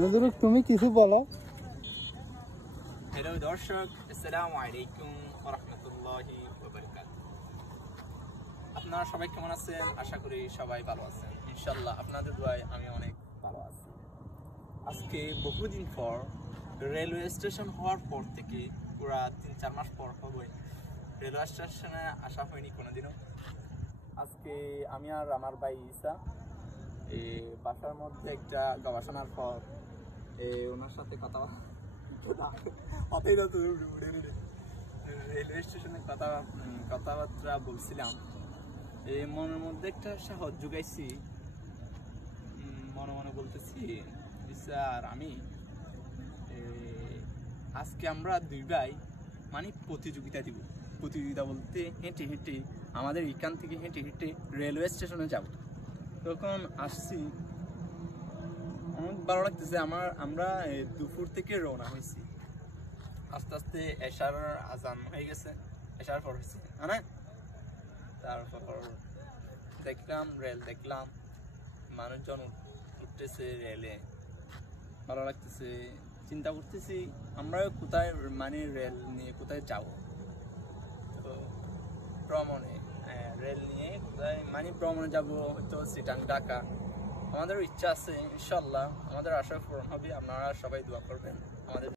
নজরুল তুমি কিছু বলো। হ্যালো দর্শক, আসসালামু আলাইকুম ওয়া রাহমাতুল্লাহি ওয়া বারাকাতুহু। আপনারা সবাই কেমন আছেন? আশা করি সবাই ভালো আছেন। ইনশাআল্লাহ আপনাদের দোয়ায় আমি অনেক ভালো আছি। আজকে বহুদিন পর রেলওয়ে স্টেশন হওয়ার পর থেকে পুরা 3-4 মাস পর হবে রেলওয়ে স্টেশনে আসা হয়নি কোনোদিনও। আজকে আমি আর আমার ভাই ইসা এই বাসার মধ্যে একটা গবেষণার পর ওনার সাথে রেলওয়ে স্টেশনে কথাবার্তা বলছিলাম। এই মনের মধ্যে একটা সাহস জুগাইছি, মনে মনে বলতেছি আর আমি আজকে আমরা দুই ভাই মানে প্রতিযোগিতা দিব। প্রতিযোগিতা বলতে হেঁটে হেঁটে আমাদের এখান থেকে হেঁটে হেঁটে রেলওয়ে স্টেশনে যাব। তখন আসছি, অনেক ভালো লাগতেছে আমরা দুপুর থেকে রওনা হয়েছি। আস্তে আস্তে এশার আজান হয়ে গেছে, এশার পর হয়েছে না। তারপর দেখলাম রেল, দেখলাম মানুষজন উঠতেছে রেলে, ভালো লাগতেছে। চিন্তা করতেছি আমরা কোথায় মানে রেল নিয়ে কোথায় যাব। তো ভ্রমণে রেল নিয়ে কোথায় মানে ভ্রমণে যাব, হয়তো চিটাং, ঢাকা। আমাদের ইচ্ছা আছে, ইনশাল্লাহ আমাদের আশা পূরণ হবে। আপনারা সবাই দোয়া করবেন আমাদের।